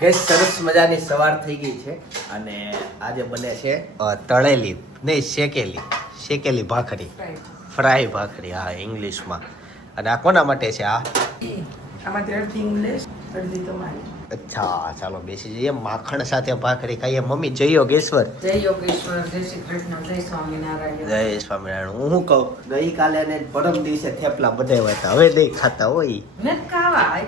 ગઈ સરસ મજાની સવાર થઈ ગઈ છે અને આજે બને છે તળેલી નહીં શેકેલી શેકેલી ભાખરી. ફ્રાય ભાખરી હા ઇંગ્લિશમાં. અને આ કોના માટે છે આ? આમાં ઇંગ્લિશ અડધી તમારી. અચ્છા ચાલો બેસી જઈએ. માખણ સાથે ભાખરી ખાઈએ. મમ્મી જય યોગેશ્વર. જય યોગેશ્વર. જય શ્રી કૃષ્ણ. જય સ્વામિનારાયણ. જય સ્વામિનારાયણ. હું કહું? ગઈકાલે ને પરમ દિવસે થેપલા બધા હતા. હવે નહીં ખાતા હોય. નથી ખાવા.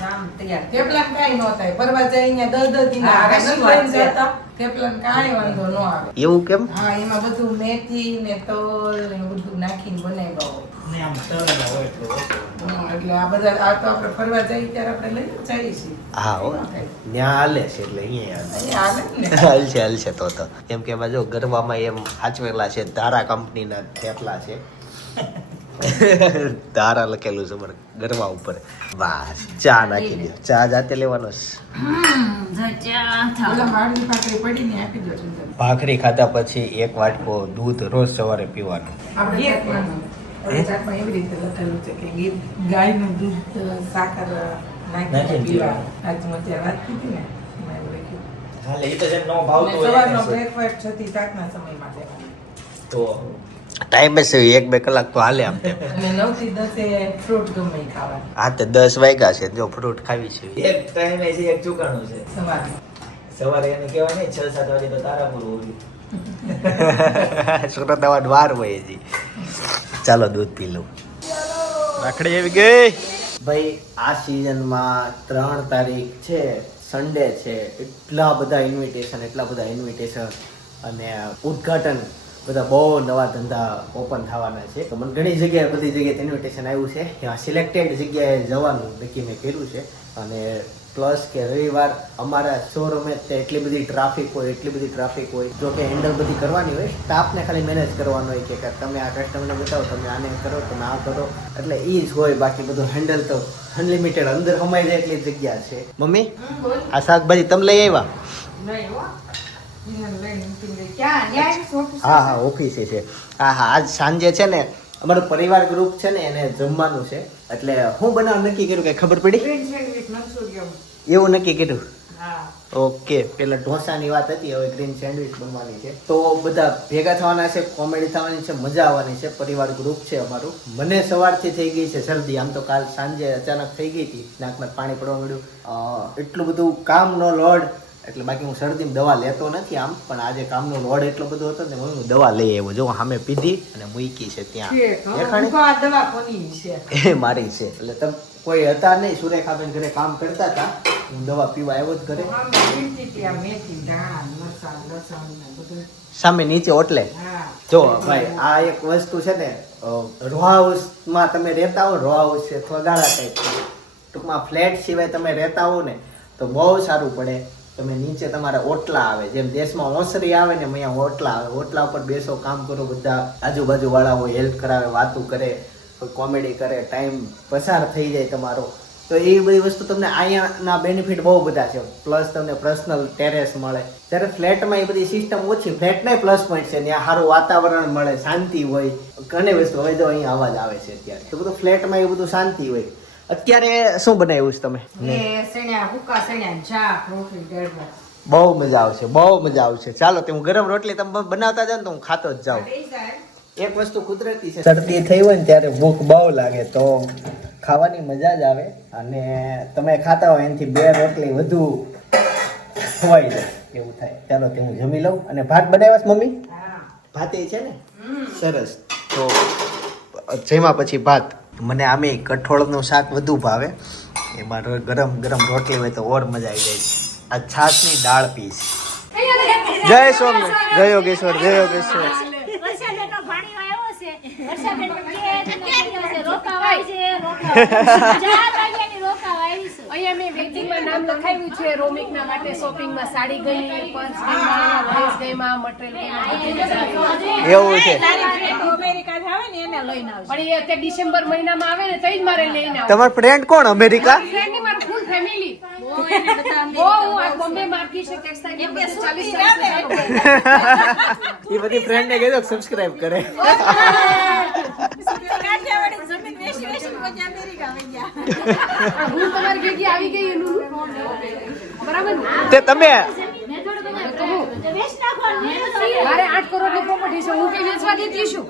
નામ તૈયાર. થેપલાને કાંઈ ન થાય. પરવા જઈને દસ દસ દિન હા, આવે શું વાત છે? જતા. થેપલાને વાંધો ન આવે. એવું કેમ? હા એમાં બધું મેથી ને તલ ને બધું નાખીને બનાવ્યા હોય. હમ, એટલે આ બધા આ તો આપણે ફરવા જઈએ ત્યારે આપણે લઈને જઈએ છીએ. હા હો. ત્યાં હાલે છે એટલે અહીંયા અહીંયા હાલે હાલશે હાલશે તો તો. કેમ કે એમાં જો ગરબામાં એમ સાચવેલા છે ધારા કંપનીના થેપલા છે. ધારા લખેલું છે પણ ગરબા ઉપર. વાહ ચા નાખી દો. ચા જાતે લેવાનો ભાખરી પડીને આપી દો ચિંતા ભાખરી ખાધા પછી એક વાટકો દૂધ રોજ સવારે પીવાનું. ચાટમાં એવી રીતે લખેલું છે કે ગીર ગાયનું દૂધ સાકર અ, નાખીને નાખીને આજ હું અત્યારે વાત કીધી ને એમાં એવું લખ્યું. હાલે ઈ તો જેમ ન અને હોય સવારનો બ્રેકફાસ્ટ છથી સાતના સમયમાં લેવાનો. તો ટાઈમે છે એક બે કલાક તો હાલે આમ તેમ. અને નવથી દસે ફ્રૂટ ગમે ઈ હા તો દસ વાગ્યા છે જો ફ્રૂટ ખાવી છે. એક ટાઈમે છે એક ચુકાણું છે. સવારે. સવારે એને કહેવાય ને છ સાત વાગે તો તારાપુર હોવી. સુરત આવવા વાર હોય હજી. ચાલો દૂધ પી લઉં. રાખડી આવી ગઈ? ભાઈ આ સિઝનમાં ત્રણ તારીખ છે સન્ડે છે એટલા બધા ઇન્વિટેશન એટલા બધા ઇન્વિટેશન અને ઉદ્ઘાટન બધા બહુ નવા ધંધા ઓપન થવાના છે. તો મને ઘણી જગ્યાએ બધી જગ્યાએ ઇન્વિટેશન આવ્યું છે. ત્યાં સિલેક્ટેડ જગ્યાએ જવાનું નક્કી મેં કર્યું છે અને પ્લસ કે રવિવાર અમારા શોરૂમે એટલી બધી ટ્રાફિક હોય એટલી બધી ટ્રાફિક હોય. જો કે હેન્ડલ બધી કરવાની હોય સ્ટાફને ખાલી મેનેજ કરવાનો હોય કે તમે આ કસ્ટમરને બતાવો તમે આને કરો તમે આ કરો. એટલે એ જ હોય બાકી બધું હેન્ડલ તો અનલિમિટેડ અંદર સમાઈ જાય એટલી જગ્યા છે. મમ્મી આ શાકભાજી તમે લઈ આવ્યા? હા. હા ઓફિસે છે. હા હા આજ સાંજે છે ને અમારું પરિવાર ગ્રુપ છે ને એને જમવાનું છે. એટલે હું બનાવ નક્કી કર્યું કે ખબર પડી? એવું નક્કી કર્યું? ઓકે પેલા ઢોસાની વાત હતી હવે ગ્રીન સેન્ડવિચ બનવાની છે. તો બધા ભેગા થવાના છે કોમેડી થવાની છે મજા આવવાની છે. પરિવાર ગ્રુપ છે અમારું. મને સવારથી થઈ ગઈ છે શરદી આમ તો કાલ સાંજે અચાનક થઈ ગઈ હતી. નાકમાં પાણી પડવા મળ્યું એટલું બધું કામનો લોડ એટલે બાકી હું શરદીમાં દવા લેતો નથી આમ પણ આજે કામનો લોડ એટલો બધો હતો ને હું દવા લઈ આવ્યો. જો સામે પીધી અને મૂકી છે ત્યાં. એ મારી છે. એટલે તમે કોઈ હતા નહીં સુરેખાબેન ઘરે કામ કરતા હતા. હું દવા પીવા આવ્યો જ ઘરે. સામે નીચે ઓટલે. જો ભાઈ આ એક વસ્તુ છે ને રો હાઉસમાં તમે રહેતા હો રો હાઉસ છે થોડાળા ટાઈપ ટૂંકમાં ફ્લેટ સિવાય તમે રહેતા હો ને તો બહુ સારું પડે. તમે નીચે તમારે ઓટલા આવે. જેમ દેશમાં ઓસરી આવે ને અહીંયા ઓટલા આવે. ઓટલા ઉપર બેસો, કામ કરો, બધા આજુબાજુ વાળા હોય, હેલ્પ કરાવે, વાતું કરે કોમેડી કરે, ટાઈમ પસાર થઈ જાય તમારો. તો એ બધી વસ્તુ તમને અહીંયાના બેનિફિટ બહુ બધા છે. પ્લસ તમને પર્સનલ ટેરેસ મળે. ત્યારે ફ્લેટમાં એ બધી સિસ્ટમ ઓછી ફ્લેટને પ્લસ પોઈન્ટ છે. ત્યાં સારું વાતાવરણ મળે, શાંતિ હોય. ઘણી વસ્તુ હવે જો અહીંયા અવાજ આવે છે અત્યારે. તો બધું ફ્લેટમાં એ બધું શાંતિ હોય. અત્યારે શું બનાવ્યું છે તમે. બહુ મજા આવશે બહુ મજા આવશે. ચાલો તે હું ગરમ રોટલી તમે બનાવતા જાઓ ને તો હું ખાતો જ જાઉં. એક વસ્તુ કુદરતી છે. શરદી થઈ હોય ને ત્યારે ભૂખ બહુ લાગે તો ખાવાની મજા જ આવે. અને તમે ખાતા હોય એનાથી બે રોટલી વધુ ખવાઈ જાય એવું થાય. ચાલો તે હું જમી લઉં. અને ભાત બનાવ્યા છે મમ્મી? ભાતે છે ને? સરસ. તો જેમાં પછી ભાત. મને આમે કઠોળનું શાક વધુ ભાવે. એમાં ગરમ ગરમ રોટલી હોય તો ઓર મજા આવી જાય. આ છાશની દાળ પીસ. જય સ્વામી. જય યોગેશ્વર જય યોગેશ્વર. આવ્યો છે. અહીંયા મેં વેઇટિંગમાં નામ લખાવ્યું છે રોમિકના માટે શોપિંગમાં સાડી ગઈ પર્સ ગઈમાં ડ્રેસ ગઈમાં મટીરિયલ એવું છે. પણ એ તે ડિસેમ્બર મહિનામાં આવે ને તઈ જ મારે લઈને આવું તમાર ફ્રેન્ડ કોણ અમેરિકા? ફ્રેન્ડની મારી ફૂલ ફેમિલી એ બધી ફ્રેન્ડ ને કહેજો સબસ્ક્રાઇબ કરે. તે તમે? ને પ્રોપર્ટી છે હું કઈ વેચવા દેતી છું.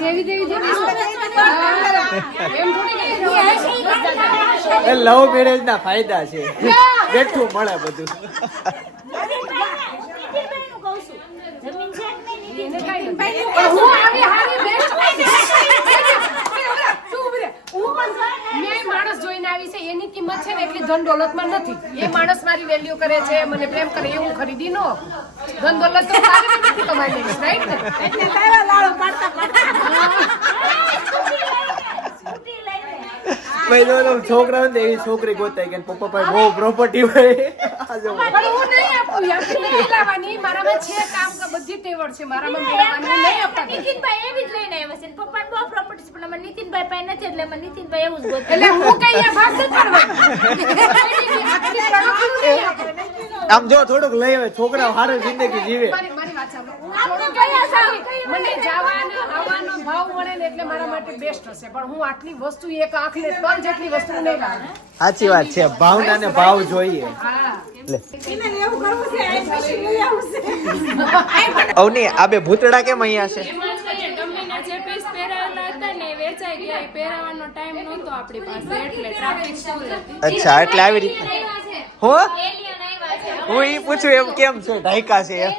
જેવી જેવી લવ મેરેજ ના ફાયદા છે. બેઠું મળે બધું. જમીન છે કે નહીં એને નીતિનભાઈ? કાંઈ નથી. પણ હું આવી હારી best તું ઊભી રહે. હું પણ મેં માણસ જોઈને આવી છે એની છે ને એટલી ધન દોલતમાં નથી. એ માણસ મારી વેલ્યુ કરે છે, મને પ્રેમ કરે, એવું ખરીદી નો ધન દોલત તો સારી નથી કમાઈ રાઈટ ને? એટલે લાડુ ભાઈ ઓલો છોકરા ને એવી છોકરી ગોતાઈ કે પપ્પા ભાઈ બહુ પ્રોપર્ટી ભાઈ આ જો. પણ હું નહીં આપું યાથી નહીં લાવવાની મારામાં છે કામ કા બધી તેવડ છે મારામાં મેળવવાની નહીં આપવાની નીતિનભાઈ એવી જ લઈને આવ્યા છે. પપ્પા બહુ property છે પણ અમારે નીતિનભાઈ પાસે નથી એટલે અમારે નીતિનભાઈ એવું જ ગોતે. એટલે હું કઈ અહીંયા ભાગ નથી પાડવાની આમ જો થોડુંક લઈ આવે છોકરા સારી જિંદગી જીવે. મારી મારી વાત સાંભળો. હું થોડું કયા સારી. મને જવાનો આવવાનો ભાવ મળે ને એટલે મારા માટે બેસ્ટ હશે. પણ હું આટલી વસ્તુ એક ત્રણ જેટલી વસ્તુ નહીં લાવું. સાચી વાત છે. ભાવના ને ભાવ જોઈએ. હા. લે. એને એવું કરવું છે આ પછી લઈ આવું છે. અવની આ બે ભૂતડા કેમ અહીંયા છે? એમ જ કહીએ ગમીના જે પીસ પહેરાવેલા હતા ને વેચાઈ ગયા. એ પહેરાવાનો ટાઈમ નહોતો આપણી પાસે એટલે ટ્રાફિક ફૂલ હતી અચ્છા એટલે આવી રીતે હો. હું એ પૂછું એમ કેમ છે? ઢાઈકા છે એમ.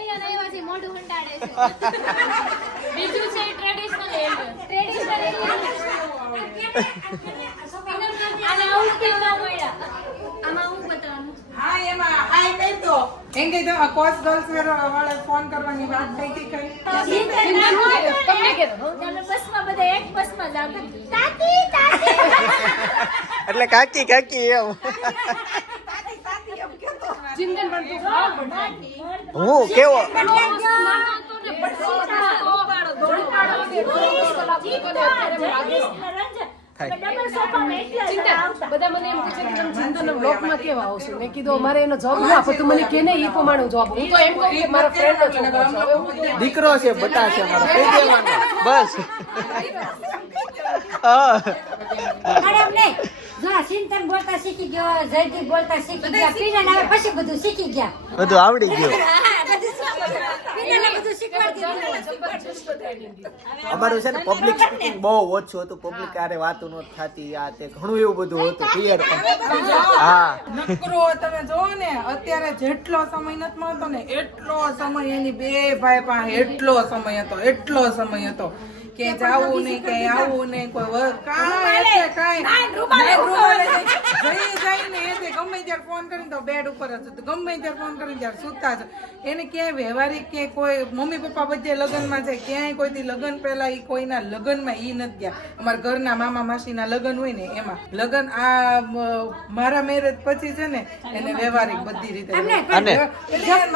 ફોન કરવાની વાત થઈ એટલે કાકી કાકી એમ ચિંતન પણ તું ખાવ પણ. હું કેવો. બધા મને એમ પૂછે કે તમે ચિંતનના બ્લોગમાં કેવા આવશો? મેં કીધું અમારે એનો જવાબ ના આપો. તું મને કે ને એ પ્રમાણે જવાબ હું તો એમ કહું કે મારા ફ્રેન્ડ નો છોકરો છે હવે હું કીધું, દીકરો છે બટા છે મારો બસ. હા. મેડમ નહીં જો આ ચિંતન બોલતા શીખી ગયો જયદીપ બોલતા શીખી ગયા પીના આવે પછી બધું શીખી ગયા. બધું આવડી ગયું. પીનાને બધું શીખવાડી દીધું. જબરજસ્ત training દીધી. અમારું છે ને પબ્લિક સ્પીકિંગ બહુ ઓછું હતું. પબ્લિક આરે વાતો નહોતી થતી. આ તે ઘણું એવું બધું હતું ક્લિયર હા નકરો તમે જોવો ને અત્યારે જેટલો સમય નથી મળતો ને એટલો સમય એની બે ભાઈ પાસે એટલો સમય હતો એટલો સમય હતો. કે જાવું નહીં કે આવું નહીં કોઈ કાંઈ એટલે કાંઈ. રૂમાલે જઈ જાય એ તે ગમે ત્યારે ફોન કરીને તો બેડ ઉપર જ હતું. ગમે ત્યારે ફોન કરીને ત્યારે સૂતા છે એને ક્યાંય વ્યવહારિક કે કોઈ મમ્મી પપ્પા બધે લગ્નમાં છે ક્યાંય કોઈથી લગ્ન પહેલાં ઈ કોઈના લગ્નમાં એ નથી ગયા. અમારા ઘરના મામા માસીના લગ્ન હોય ને એમાં. લગ્ન આ મારા મેરેજ પછી છે ને એને વ્યવહારિક બધી રીતે અને?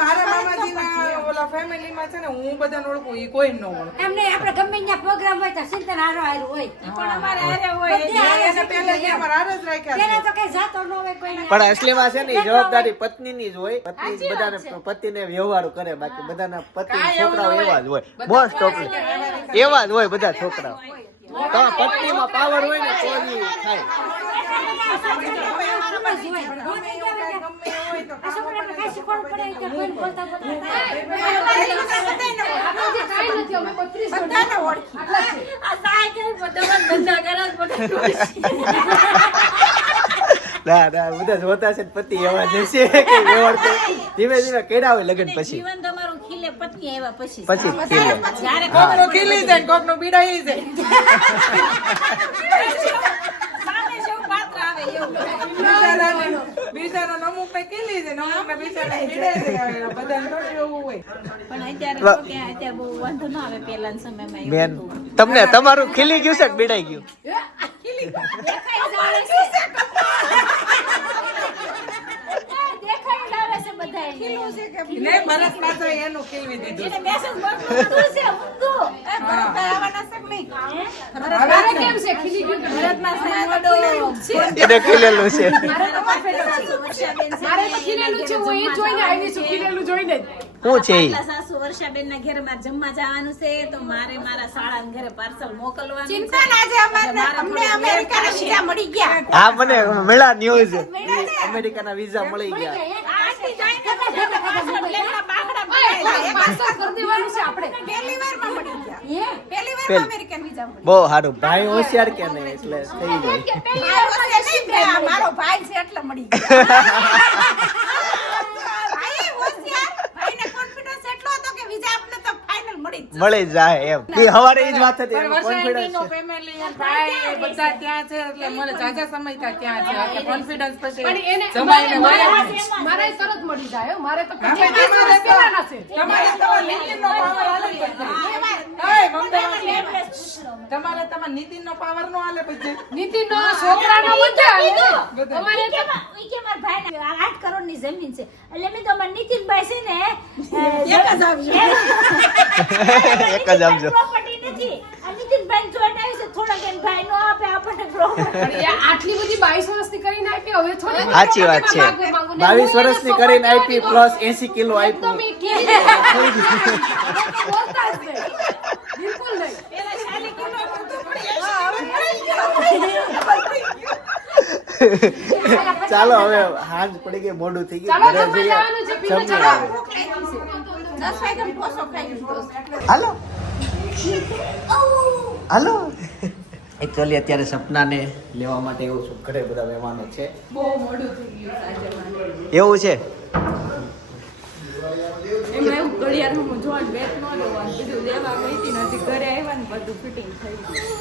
મારા મામાજીના ઓલા ફેમિલીમાં છે ને હું બધાને ઓળખું એ કોઈ ન ઓળખું. એમને આપણે ગમે ત્યાં પ્રોગ્રામ હોય તો હારો હારું હોય. પણ અમારે હારે હોય. બધી એને પહેલા જે અમારે હારે જ રાખ્યા પેલા તો કઈ જાતો ન હોય કોઈ પણ અસલીમાં છે ને જવાબદારી પત્નીની જ હોય. પત્ની જ બધાને પતિને વ્યવહાર કરે બાકી બધાના પતિ છોકરાઓ એવા જ હોય. મોસ્ટ ઓફ એવા જ હોય બધા છોકરાઓ. તમારા પત્નીમાં પાવર હોય ને તો જ થાય. ના ના બધા જોતા છે પતિ એવા જશે કે વ્યવહાર ધીમે ધીમે કેડાવે લગન પછી. જીવન તમારું ખીલે પત્ની એવા પછી. પછી ખીલે. જ્યારે કોકનું ખીલી જાય ને બીડાઈ જાય. સામે જેવું પાત્ર આવે એવું. ખીલી ને બધાને થોડું એવું હોય પણ અત્યારે તો કે અત્યારે બહુ વાંધો ના આવે પહેલાના સમયમાં બેન તમને તમારું ખીલી ગયું છે કે બીડાઈ ગયું દેખાઈ છે. દેખાઈ જ છે બધાયને. ને ભરત પાસે એનું ખીલવી દીધું એને message box છે, ઊંધું. એ ભરતભાઈ આવવાના છે કે નહીં? તારે કેમ છે ખીલી ગયું કે ભરતમાં સાહેબ છે. એને ખીલેલું છે મારે તો perfect જ છે. મારે તો ખીલેલું છે. હું એ જ જોઈને આવી છું. ખીલેલું જોઈને જ. શું છે સાસુ વર્ષાબેન ના ઘરે મારે જમવા જવાનું છે તો મારે મારા શાળા ઘરે પાર્સલ મોકલવાનું ચિંતા ના છે અમને વિઝા મળી ગયા. હા મને મળ્યા ન્યૂઝ અમેરિકાના વિઝા મળી ગયા. બહુ સારું. ભાઈ હોશિયાર કે નહીં મારો ભાઈ છે એટલે મળી ગયા ભાઈ હોશિયાર ભાઈને કોન્ફિડન્સ એટલો હતો કે વિઝા આપને તો ફાઇનલ મળી જાય એમ. ઈ હવારે એ જ વાત હતી પણ કોન્ફિડન્સ અને ભાઈ બધા ત્યાં છે એટલે મને જાજા સમય ત્યાં ત્યાં છે. એટલે કોન્ફિડન્સ પછી પણ એને જમાઈને મારે મળે. મારે તરત મળી જાય મારે તો તમારે વર્ષ છે. તમારે તો નીતિનનો power હાલે જ બધે. ઓય, મમતા માસી. તમારે નીતિન નો પાવર નો હાલે પછી. નીતિન નો છોકરા નો ને. બધા. અમારે કે કે માર ભાઈને આ આઠ કરોડની જમીન છે એટલે મેં તો અમારા નીતિનભાઈ છે ને એક જ આપજો. એક જ આપજો. પ્રોપર્ટી નથી નીતિનભાઈ જોઈને આવી છે થોડાક એને ભાઈ નો આપે આપણને પ્રોપર્ટી આટલી બધી બાવીસ વર્ષની કરીને આપી હવે થોડી સાચી વાત છે માગું, માગું. ને બાવીસ હું એને વર્ષની કરીને આપી પ્લસ બોલું. એસી કિલો એકદમ આપ્યું કે. બોલતા જ નહીં. બિલકુલ નહીં. ચાલો હવે હાજ પડી ગઈ મોડું થઈ ગયું. હાલો. હાલો. એકચ્યુઅલી અત્યારે સપનાને લેવા માટે એવું છું ઘરે બધા મહેમાનો છે. એવું છે?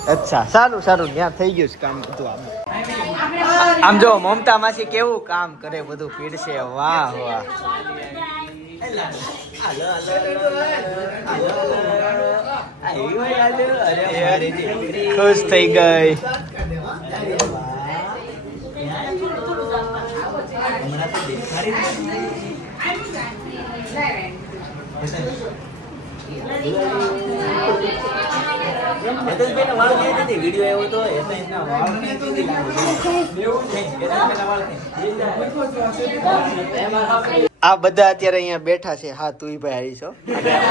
અચ્છા, સારું સારું, ત્યાં થઈ ગયું છે કામ બધું આમ. આમ જો મમતા માસી કેવું કામ કરે, બધું પીડશે વાહ વાહ. ખુશ થઈ ગઈ. ક્યાં? આ બધા અત્યારે અહીંયા બેઠા છે. હા તું ભાઈ હારી છો.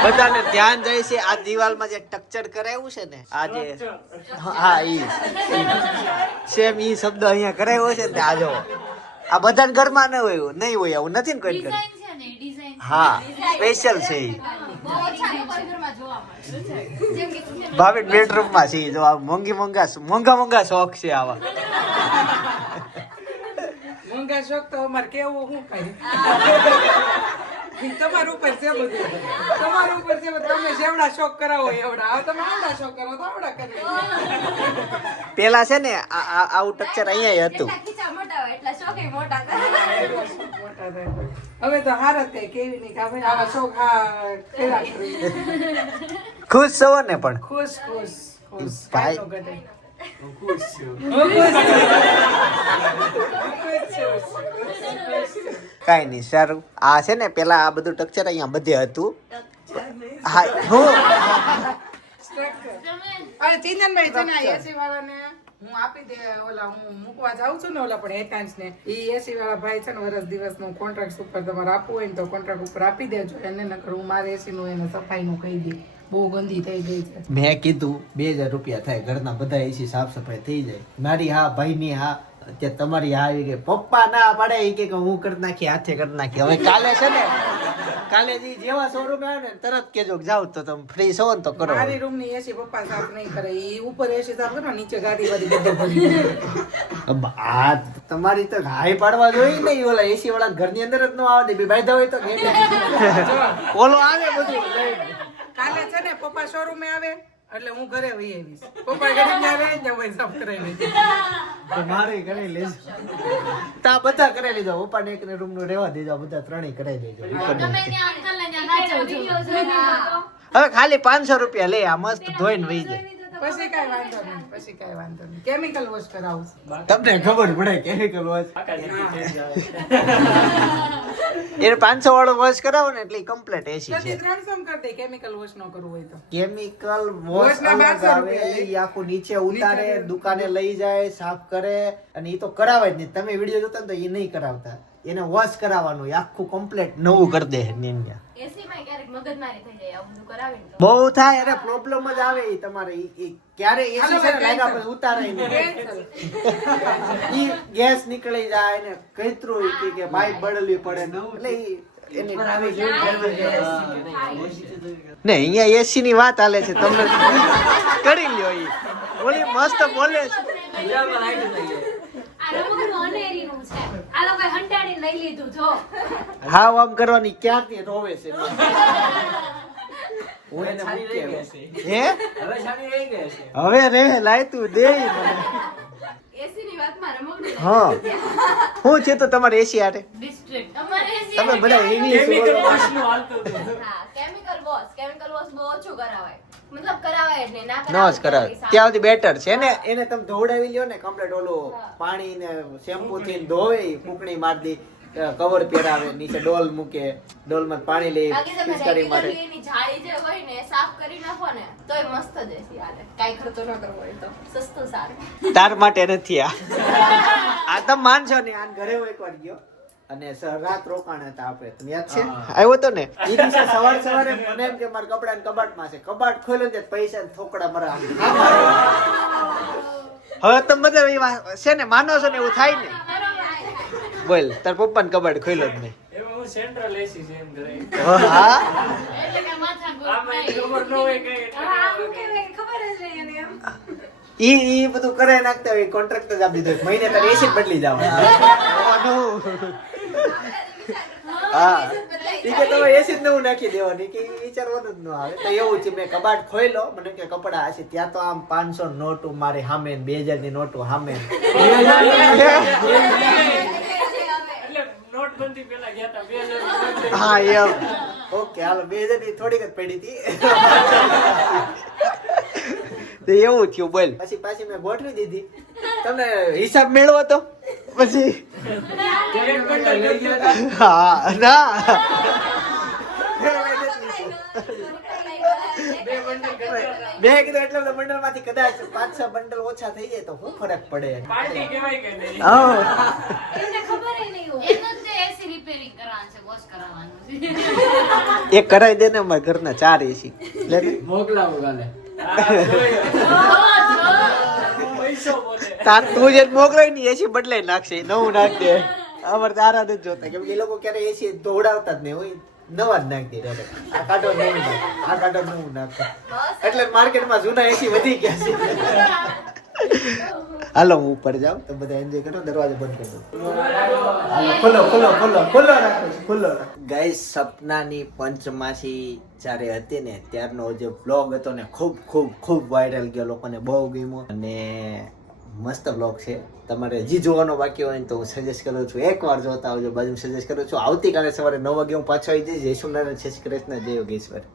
બધાને ધ્યાન જાય છે. આ દિવાલમાં જે ટક્ચર કરાયું છે ને, આ જે હા, ઈ. સેમ ઈ શબ્દ અહીંયા કરાયો છે ને, આ જો. આ બધાને ઘરમાં ન હોય નહીં હોય આવું, નથી ને કોઈ હા સ્પેશિયલ છે. ભાભી બેડરૂમમાં છે, જો આ મોંઘી મોંઘા મોંઘા મોંઘા શોખ છે આવા. મોંઘા શોખ તો અમારે કેવું શું કઈ? તમારું ઉપર છે બધું. તમારું ઉપર છે તમે જેવડા શોખ કરાવો એવડા. હવે તમે આવડા શોખ કરો તો આવડા કરીએ. પેલા છે ને આ- આ- આવું ટક્ચર અહીંયા હતું. હવે તો હારત કેવી નહીં કે આવા શોખ. ખુશ છો ને પણ? ખુશ ખુશ ખુશ. ભાઈ. ખુશ છું. ખુશ છું. કાંઈ નહીં સારું. આ છે ને પેલા આ બધું ટક્ચર અહીંયા બધે હતું. હા હું અરે ચિંતનભાઈ છે ને એસી વાળાને હું આપી દે ઓલા હું મૂકવા જાઉં છું ને ઓલા પણ એકાંશ ને. ઈ એસી વાળા ભાઈ છે ને વરસ દિવસનું કોન્ટ્રાક્ટ ઉપર તમારે આપવું હોય ને તો કોન્ટ્રાક્ટ ઉપર આપી દેજો એને નકર હું મારે એસી નું એને સફાઈ નું કહી દઈ બહુ ગંદી થઈ ગઈ છે. મેં કીધું બે હજાર રૂપિયા થાય ઘરના બધા એસી સાફ સફાઈ થઈ જાય. મારી હા ભાઈની હા અત્યારે તમારી આવી ગઈ. પપ્પા ના પાડે એ કે હું કરી નાખી હાથે કરી નાખી. હવે કાલે છે ને કાલે જે જેવા શોરૂમ આવે ને તરત કેજો જાવ તો તમે ફ્રી છો ને તો કરો. મારી રૂમની એસી પપ્પા સાફ નહીં કરે. એ ઉપર એસી સાફ કરો નીચે ગાડી વાળી બધે આ તમારી તો હાઈ પાડવા જોઈએ ને ઓલા એસી વાળા ઘરની અંદર જ ન આવે ને બાંધા હોય તો ઓલો આવે બધું કાલે છે ને પપ્પા શોરૂમે આવે. એટલે હું ઘરે વહી આવીશ. પપ્પા ઘરે આવે ને હું સાફ કરાવી તો મારે કરી લેજો. તા બધા કરાવી લેજો. પપ્પા ને એક ને રૂમનું રહેવા દેજો. બધા ત્રણેય કરાવી દેજો. હવે ખાલી પાંચસો રૂપિયા લે આ મસ્ત ધોઈને વહી જાય. પછી કઈ વાંધો નહીં પછી કઈ વાંધો નહીં. કેમિકલ વોશ કરાવું તમને ખબર પડે કેમિકલ વોશ એને પાંચસો વાળો વોશ કરાવો ને એટલે કમ્પ્લીટ એસી છે. ત્રણસો કરી દે કેમિકલ વોશ નો કરવું હોય તો. કેમિકલ વોશ અલગ આવે એ આખું નીચે ઉતારે દુકાને લઈ જાય સાફ કરે અને એ તો કરાવે જ નહીં. તમે વીડિયો જોતા ને તો ઈ નહીં કરાવતા. એને વોશ કરાવવાનું આખું કમ્પ્લીટ નવું કરી દે નિંજા. બહુ થાય અરે પ્રોબ્લેમ જ આવે ઈ તમારે. ક્યારે એસી છે ને લાગ્યા પછી ઉતારાય નહીં. ઈ ગેસ નીકળી જાય ને કૈતરું ઈ કે બાઈક બદલવી પડે. એટલે ને અહીંયા એસી ની વાત હાલે છે. તમને કરી લ્યો ઈ. ઓલી મસ્ત બોલે છે. આ લઈ લીધું જો. હાવ આમ કરવાની ક્યાંથી રોવે છે? હું એને છાની રહી. હે? હવે ગઈ છે. હવે રે લાય તું દે હું રમકડું હા. છે તો તમારે એસી આટે અમારે એસી તમે બધા ઇંગ્લિશ બોલો હા કેમિકલ વોશ કેમિકલ વોશ બહુ ઓછું કરાવાય. મતલબ કરાવાય જ નહીં ના નો કરાવાય જ કરાવે ત્યાં સુધી બેટર છે ને? એને તમે ધોવડાવી લ્યો ને કમ્પ્લીટ ઓલું પાણી ને શેમ્પુ થી ધોવે ફૂકણી માર દી કવર પહેરાવે નીચે ડોલ મૂકે ડોલમાં પાણી લે બાકી તમે પિચકારી મારે જાળી જે હોય ને સાફ કરી નાખો ને તોય મસ્ત દેસી હાલે. કાઈ ખર્ચો ન કરવો હોય તો. સસ્તું સારું. તાર માટે નથી આ. આ તમે માનશો ને આ ઘરે હોય એકવાર ગયો. અને રાત રોકાણ હતા આપણે યાદ છે? આવ્યો તો ને? એ દિવસે સવાર સવારે મને એમ કે મારા કપડા કબાટમાં છે. કબાટ ખોલ્યો ને પૈસા ને થોકડા મારા. હવે તમે મજા એ વાત છે ને માનો છો ને એવું થાય ને? બોલ તાર પપ્પાને કબાટ ખોલ્યો જ નહીં. સેન્ટ્રલ એસી છે એમ કરે. હા આમાં એ ખબર ન હોય કઈ ખબર જ નહીં એમ. ઈ ઈ બધું કરે નાખતા હોય કોન્ટ્રાક્ટ જ આપી દીધો મહિને તારે એસી બદલી જવાનું. હા. ઈ કે તમે એસી જ નવું નાખી દેવાની. કે વિચારવાનું જ ન આવે. તો એવું છે મેં કબાટ ખોઈલો મને કે કપડા હશે. ત્યાં તો આમ પાંચસો નોટું મારી સામે બે હજારની. નોટું. સામે હા એમ. ઓકે હાલો બે હજારની થોડીક જ પડી હતી. તો એવું થયું બોલ. પછી પાછી મેં ગોઠવી દીધી. તમને હિસાબ મેળવો તો? પછી? હા ના મેં કીધું એટલે બંડલમાંથી કદાચ પાંચ છ બંડલ ઓછા થઈ જાય તો શું ફરક પડે. પાર્ટી કહેવાય કે નહીં એમને ખબર નહીં હોય એનું જ એસી રિપેરિંગ કરવાનું છે વોશ કરાવવાનું છે એ કરાઈ દે ને અમારા ઘરના ચાર એસી. લે મોકલાવો તાર તું જે મોકલાય ને એસી બદલાઈ નાખશે નવું નાખ દે. અમારે તારા નથી જોતા કેમ કે એ લોકો ક્યારે એસી દોડાવતા જ નહીં હોય. નવા જ નાખી દે આ કાઢો નવું નાખ આ કાઢો નવું નાખ એટલે માર્કેટમાં જૂના એસી વધી ગયા છે. હાલો હું ઉપર જાઉં તો બધા એન્જોય કરો દરવાજો બંધ કરી હાલો, ખોલો ખોલો ખોલો ખોલો રાખો ખોલો ગાઈસ, સપનાની પંચમાસી જ્યારે હતી ને, ત્યારનો જે બ્લોગ હતો ને, ખૂબ ખૂબ ખૂબ વાયરલ ગયો. લોકોને બહુ ગમ્યો અને મસ્ત બ્લોગ છે. તમારે હજી જોવાનો બાકી હોય ને તો હું સજેસ્ટ કરું છું, એકવાર જોતા આવજો. બાજુ સજેસ્ટ કરું છું. આવતીકાલે સવારે નવ વાગે હું પાછો આવી જઈશ. જય સોમનારાયણ શ્રી કૃષ્ણ, જય યોગેશ્વર.